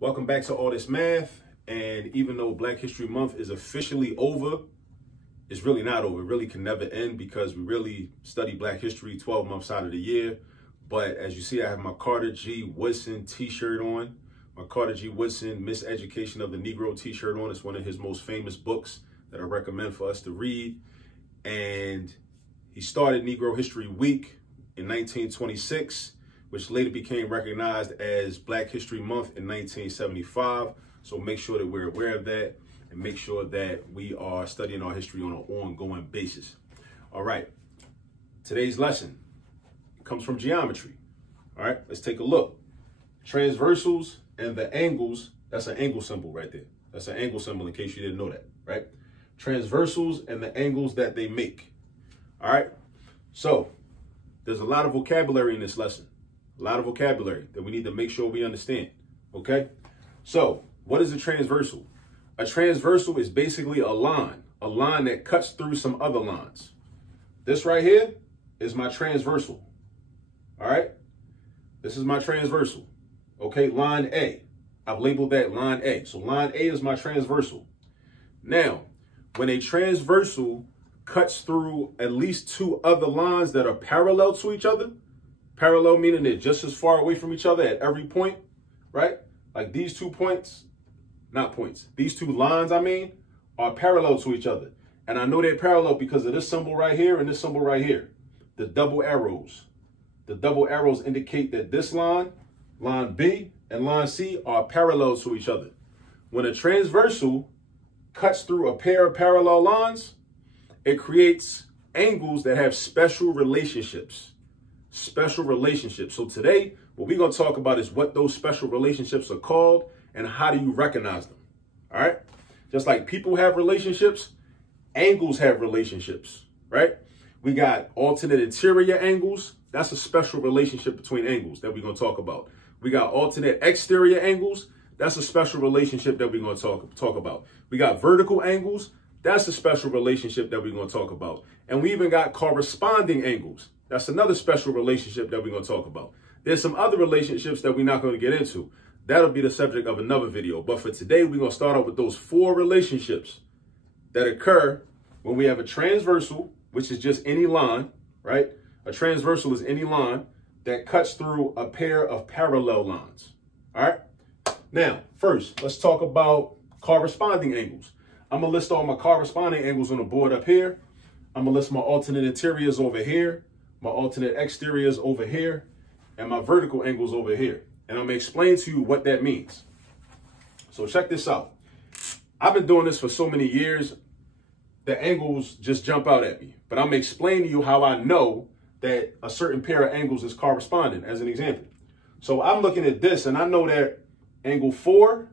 Welcome back to All This Math. And even though Black History Month is officially over, it's really not over. It really can never end because we really study Black history 12 months out of the year. But as you see, I have my Carter G. Woodson t-shirt on. My Carter G. Woodson Miseducation of the Negro t-shirt on. It's one of his most famous books that I recommend for us to read. And he started Negro History Week in 1926, which later became recognized as Black History Month in 1975. So make sure that we're aware of that and make sure that we are studying our history on an ongoing basis. All right, today's lesson comes from geometry. All right, let's take a look. Transversals and the angles, that's an angle symbol right there. That's an angle symbol in case you didn't know that, right? Transversals and the angles that they make. All right, so there's a lot of vocabulary in this lesson. A lot of vocabulary that we need to make sure we understand, okay? So what is a transversal? A transversal is basically a line that cuts through some other lines. This right here is my transversal, all right? This is my transversal, okay? Line A, I've labeled that line A. So line A is my transversal. Now, when a transversal cuts through at least two other lines that are parallel to each other, parallel meaning they're just as far away from each other at every point, right? Like these 2 points, not points, these two lines, are parallel to each other. And I know they're parallel because of this symbol right here and this symbol right here, the double arrows. The double arrows indicate that this line, line B and line C are parallel to each other. When a transversal cuts through a pair of parallel lines, it creates angles that have special relationships. Special relationships. So today, what we're going to talk about is what those special relationships are called and how do you recognize them. All right. Just like people have relationships, angles have relationships, right? We got alternate interior angles. That's a special relationship between angles that we're going to talk about. We got alternate exterior angles. That's a special relationship that we're going to talk about. We got vertical angles. That's a special relationship that we're going to talk about. And we even got corresponding angles. That's another special relationship that we're going to talk about. There's some other relationships that we're not going to get into. That'll be the subject of another video. But for today, we're going to start out with those four relationships that occur when we have a transversal, which is just any line, right? A transversal is any line that cuts through a pair of parallel lines. All right. Now, first, let's talk about corresponding angles. I'm going to list all my corresponding angles on the board up here. I'm going to list my alternate interiors over here, my alternate exteriors over here, and my vertical angles over here. And I'm going to explain to you what that means. So check this out. I've been doing this for so many years, the angles just jump out at me. But I'm going to explain to you how I know that a certain pair of angles is corresponding as an example. So I'm looking at this and I know that angle 4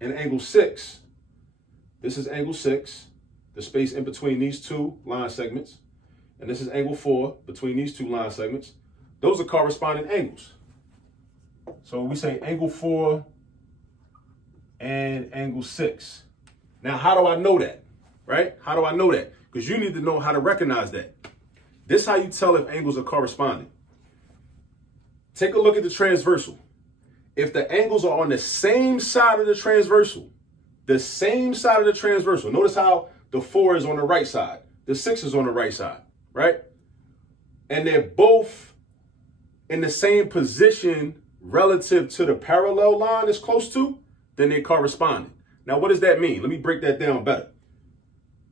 and angle 6, this is angle 6, the space in between these two line segments. And this is angle 4 between these two line segments. Those are corresponding angles. So we say angle 4 and angle 6. Now, how do I know that, right? How do I know that? Because you need to know how to recognize that. This is how you tell if angles are corresponding. Take a look at the transversal. If the angles are on the same side of the transversal, notice how the 4 is on the right side, the 6 is on the right side, right? And they're both in the same position relative to the parallel line it's close to, then they're corresponding. Now, what does that mean? Let me break that down better.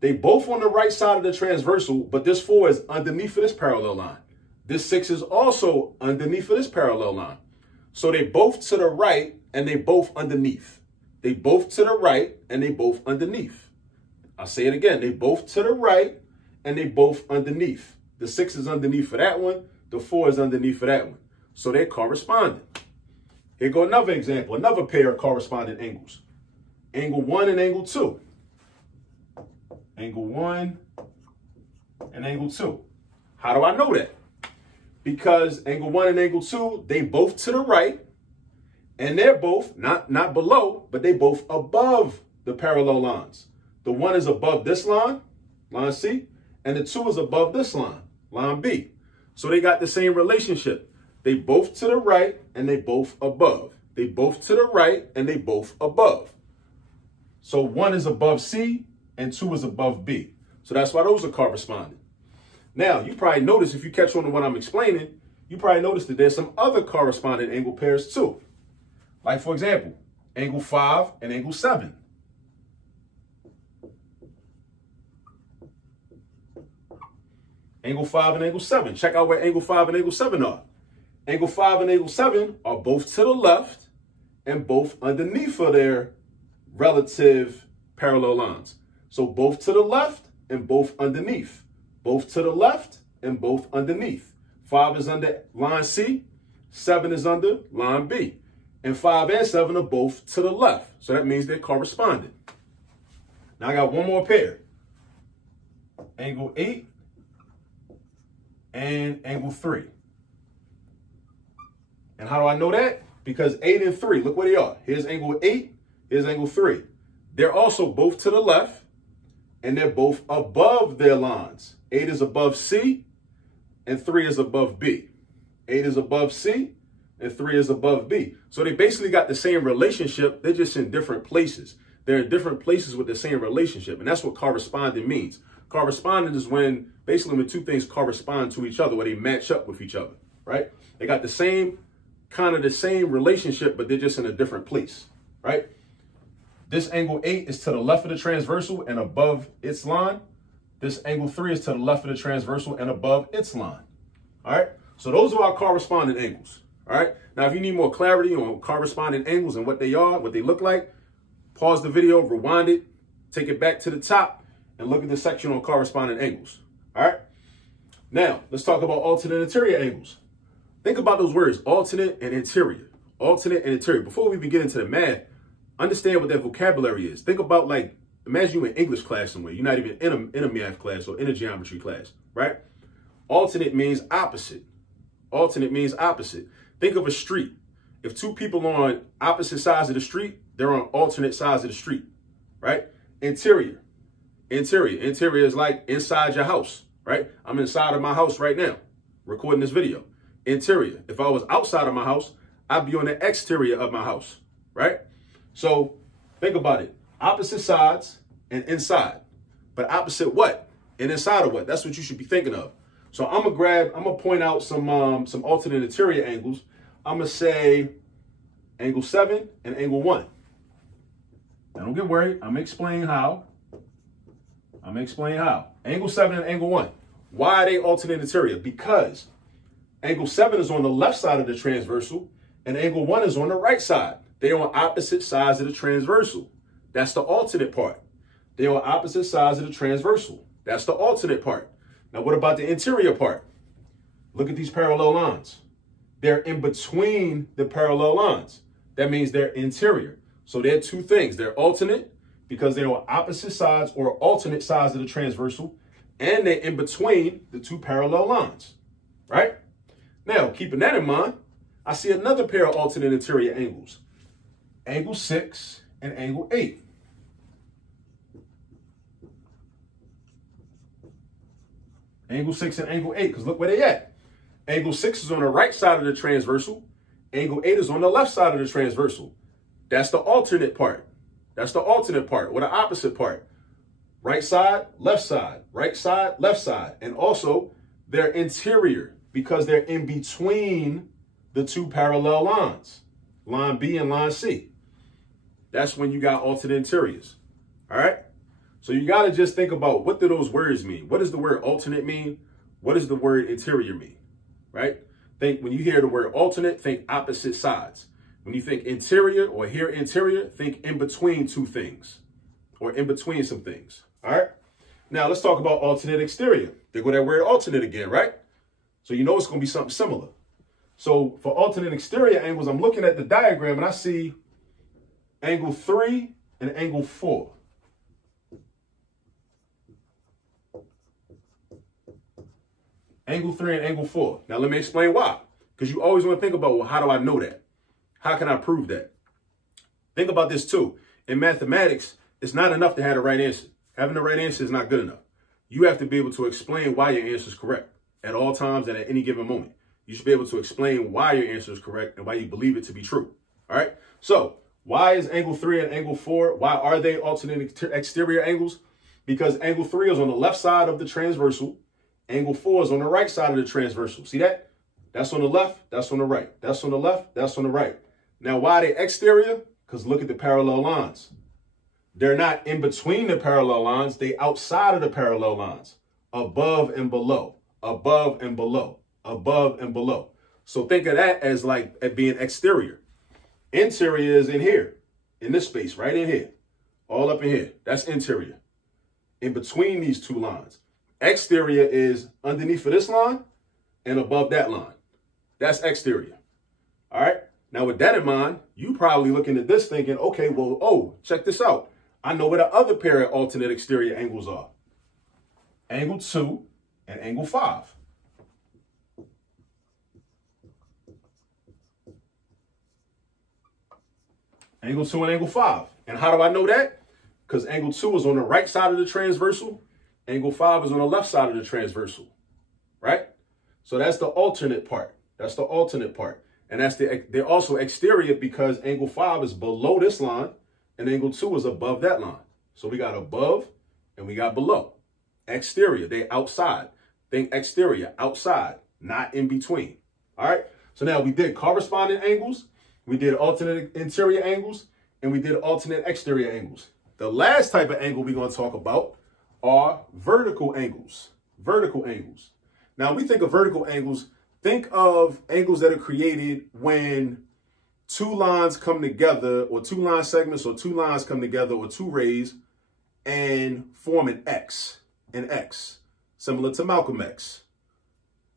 They both on the right side of the transversal, but this 4 is underneath of this parallel line. This 6 is also underneath of this parallel line. So they both to the right and they both underneath. They both to the right and they both underneath. I'll say it again. They both to the right and they both underneath. The 6 is underneath for that one. The 4 is underneath for that one. So they're corresponding. Here go another example, another pair of corresponding angles. Angle 1 and angle 2. Angle 1 and angle 2. How do I know that? Because angle 1 and angle 2, they both to the right, and they're both not below, but they both above the parallel lines. The 1 is above this line, line C, and the 2 is above this line, line B. So they got the same relationship. They both to the right and they both above. they both to the right, and they both above. So 1 is above C and 2 is above B. So that's why those are corresponding. Now, you probably notice, if you catch on to what I'm explaining, you probably notice that there's some other corresponding angle pairs too. Like, for example, angle 5 and angle 7. Angle 5 and angle 7. Check out where angle 5 and angle 7 are. Angle 5 and angle 7 are both to the left and both underneath of their relative parallel lines. So both to the left and both underneath. Both to the left and both underneath. 5 is under line C, 7 is under line B. And 5 and 7 are both to the left. So that means they're corresponding. Now I got one more pair. Angle 8 and angle 3. And how do I know that? Because 8 and 3, look where they are. Here's angle 8, here's angle 3. They're also both to the left, and they're both above their lines. 8 is above C, and 3 is above B. 8 is above C, and 3 is above B. So they basically got the same relationship, they're just in different places. They're in different places with the same relationship, and that's what corresponding means. Corresponding is when, basically when two things correspond to each other, where they match up with each other, right? They got the same, kind of the same relationship, but they're just in a different place, right? This angle 8 is to the left of the transversal and above its line. This angle 3 is to the left of the transversal and above its line, all right? So those are our corresponding angles, all right? Now, if you need more clarity on corresponding angles and what they are, what they look like, pause the video, rewind it, take it back to the top, and look at the section on corresponding angles, all right? Now, let's talk about alternate interior angles. Think about those words, alternate and interior. Alternate and interior. Before we even get into the math, understand what that vocabulary is. Think about, like, imagine you in English class somewhere. You're not even in a math class or in a geometry class, right? Alternate means opposite. Alternate means opposite. Think of a street. If two people are on opposite sides of the street, they're on alternate sides of the street, right? Interior. Interior. Interior is like inside your house, right? I'm inside of my house right now, recording this video. Interior. If I was outside of my house, I'd be on the exterior of my house, right? So think about it. Opposite sides and inside. But opposite what? And inside of what? That's what you should be thinking of. So I'm gonna point out some alternate interior angles. I'm gonna say angle 7 and angle 1. Now don't get worried. I'm gonna explain how. Angle 7 and angle 1. Why are they alternate interior? Because angle 7 is on the left side of the transversal and angle 1 is on the right side. They're on opposite sides of the transversal. That's the alternate part. They're on opposite sides of the transversal. That's the alternate part. Now, what about the interior part? Look at these parallel lines. They're in between the parallel lines. That means they're interior. So they're two things. They're alternate because they're on opposite sides or alternate sides of the transversal, and they're in between the two parallel lines, right? Now, keeping that in mind, I see another pair of alternate interior angles. Angle 6 and angle 8. Angle 6 and angle 8, because look where they at. Angle 6 is on the right side of the transversal. Angle 8 is on the left side of the transversal. That's the alternate part. That's the alternate part, or the opposite part. Right side, left side, right side, left side. And also, they're interior because they're in between the two parallel lines, line B and line C. That's when you got alternate interiors, all right? So you got to just think about, what do those words mean? What does the word alternate mean? What does the word interior mean, right? Think, when you hear the word alternate, think opposite sides. When you think interior or hear interior, think in between two things or in between some things, all right? Now let's talk about alternate exterior. There go that word alternate again, right? So you know it's going to be something similar. So for alternate exterior angles, I'm looking at the diagram and I see angle 3 and angle 4. Angle 3 and angle 4. Now let me explain why. Because you always want to think about, well, how do I know that? How can I prove that? Think about this too. In mathematics, it's not enough to have the right answer. Having the right answer is not good enough. You have to be able to explain why your answer is correct at all times and at any given moment. You should be able to explain why your answer is correct and why you believe it to be true. All right. So why is angle 3 and angle 4? Why are they alternate exterior angles? Because angle 3 is on the left side of the transversal. Angle 4 is on the right side of the transversal. See that? That's on the left. That's on the right. That's on the left. That's on the right. Now, why are they exterior? Because look at the parallel lines. They're not in between the parallel lines. They outside of the parallel lines. Above and below. Above and below. Above and below. So think of that as like being exterior. Interior is in here. In this space, right in here. All up in here. That's interior. In between these two lines. Exterior is underneath of this line and above that line. That's exterior. All right. Now, with that in mind, you probably looking at this thinking, okay, well, oh, check this out. I know where the other pair of alternate exterior angles are. Angle 2 and angle 5. Angle 2 and angle 5. And how do I know that? Because angle 2 is on the right side of the transversal. Angle 5 is on the left side of the transversal. Right? So that's the alternate part. That's the alternate part. And they're also exterior because angle 5 is below this line and angle 2 is above that line. So we got above and we got below. Exterior, they outside. Think exterior, outside, not in between. All right. So now we did corresponding angles. We did alternate interior angles and we did alternate exterior angles. The last type of angle we're going to talk about are vertical angles. Vertical angles. Now, we think of vertical angles. Think of angles that are created when two lines come together, or two line segments, or two lines come together, or two rays, and form an X. An X, similar to Malcolm X,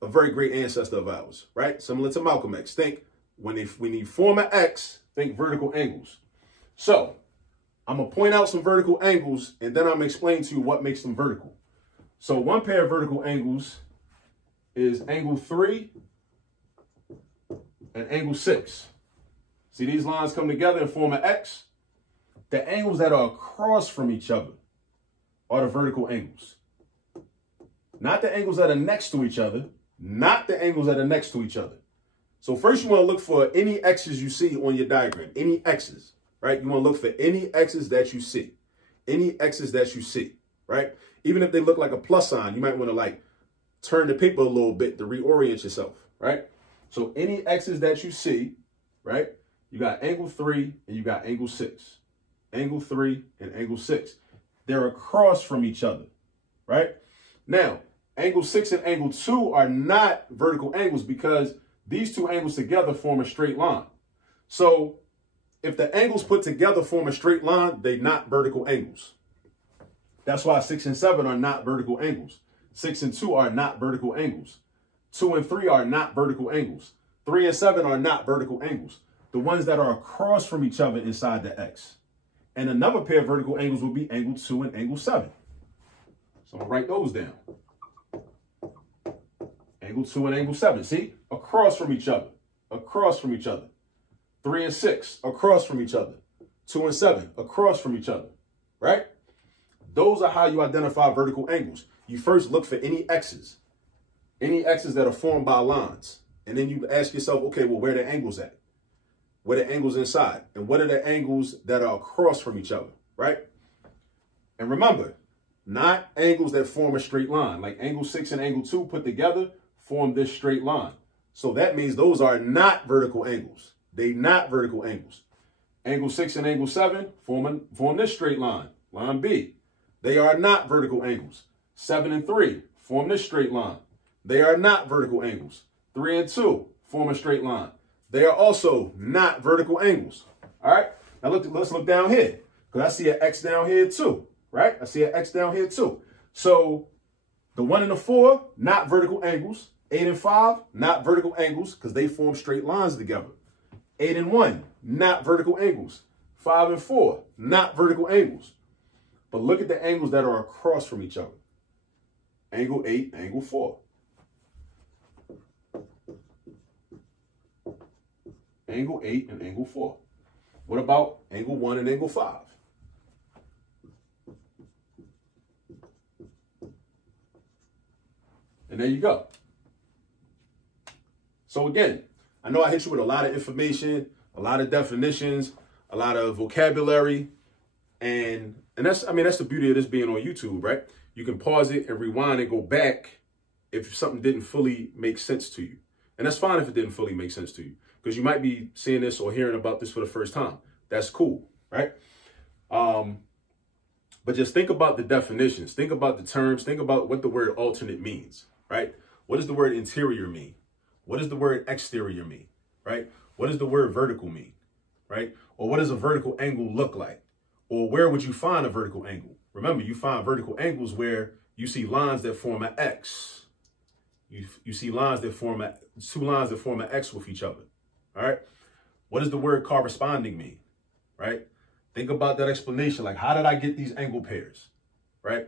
a very great ancestor of ours, right? Similar to Malcolm X. Think when you form an X, think vertical angles. So I'm going to point out some vertical angles, and then I'm going to explain to you what makes them vertical. So one pair of vertical angles is angle 3 and angle 6. See, these lines come together and form an X. The angles that are across from each other are the vertical angles. Not the angles that are next to each other. Not the angles that are next to each other. So first you want to look for any X's you see on your diagram. Any X's, right? You want to look for any X's that you see. Any X's that you see, right? Even if they look like a plus sign, you might want to like turn the paper a little bit to reorient yourself, right? So any X's that you see, right? You got angle 3 and you got angle 6. Angle 3 and angle 6. They're across from each other, right? Now, angle 6 and angle 2 are not vertical angles because these two angles together form a straight line. So if the angles put together form a straight line, they're not vertical angles. That's why 6 and 7 are not vertical angles. 6 and 2 are not vertical angles. 2 and 3 are not vertical angles. 3 and 7 are not vertical angles. The ones that are across from each other inside the X. And another pair of vertical angles will be angle 2 and angle 7. So I'm going to write those down. Angle 2 and angle 7. See? Across from each other. Across from each other. 3 and 6. Across from each other. 2 and 7. Across from each other. Right? Those are how you identify vertical angles. You first look for any X's. Any X's that are formed by lines. And then you ask yourself, okay, well, where are the angles at? Where are the angles inside? And what are the angles that are across from each other? Right? And remember, not angles that form a straight line. Like angle 6 and angle 2 put together form this straight line. So that means those are not vertical angles. They're not vertical angles. Angle 6 and angle 7 form this straight line. Line B. They are not vertical angles. 7 and 3 form this straight line. They are not vertical angles. 3 and 2 form a straight line. They are also not vertical angles. All right. Now let's look down here because I see an X down here too. Right. I see an X down here too. So the 1 and the 4, not vertical angles. 8 and 5, not vertical angles because they form straight lines together. 8 and 1, not vertical angles. 5 and 4, not vertical angles. But look at the angles that are across from each other. Angle 8, angle 4. Angle 8 and angle 4. What about angle 1 and angle 5? And there you go. So again, I know I hit you with a lot of information, a lot of definitions, a lot of vocabulary, and that's, I mean, that's the beauty of this being on YouTube, right? You can pause it and rewind and go back if something didn't fully make sense to you. And that's fine if it didn't fully make sense to you, because you might be seeing this or hearing about this for the first time. That's cool, right? But just think about the definitions. Think about the terms. Think about what the word alternate means, right? What does the word interior mean? What does the word exterior mean, right? What does the word vertical mean, right? Or what does a vertical angle look like? Or where would you find a vertical angle? Remember, you find vertical angles where you see lines that form an X. You see lines that form two lines that form an X with each other. All right. What does the word corresponding mean? Right. Think about that explanation. Like, how did I get these angle pairs? Right.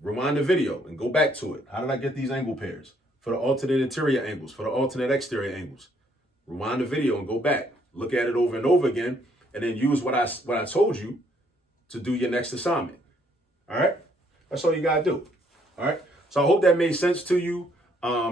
Rewind the video and go back to it. How did I get these angle pairs? For the alternate interior angles, for the alternate exterior angles. Rewind the video and go back. Look at it over and over again, and then use what I told you to do your next assignment. All right. That's all you got to do. All right. So I hope that made sense to you.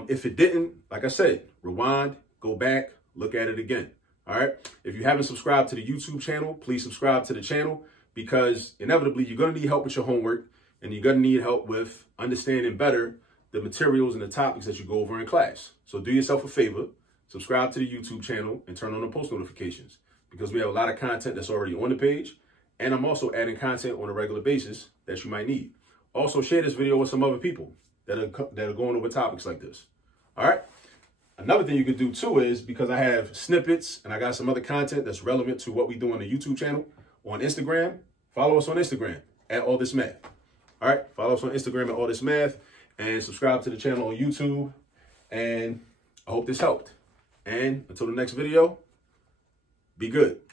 If it didn't, like I said, rewind, go back, look at it again. All right. If you haven't subscribed to the YouTube channel, please subscribe to the channel, because inevitably you're going to need help with your homework, and you're going to need help with understanding better the materials and the topics that you go over in class. So do yourself a favor, subscribe to the YouTube channel and turn on the post notifications, because we have a lot of content that's already on the page. And I'm also adding content on a regular basis that you might need. Also, share this video with some other people that are going over topics like this. All right. Another thing you could do too is, because I have snippets and I got some other content that's relevant to what we do on the YouTube channel, on Instagram, follow us on Instagram at All This Math. All right. Follow us on Instagram at All This Math, and subscribe to the channel on YouTube. And I hope this helped. And until the next video, be good.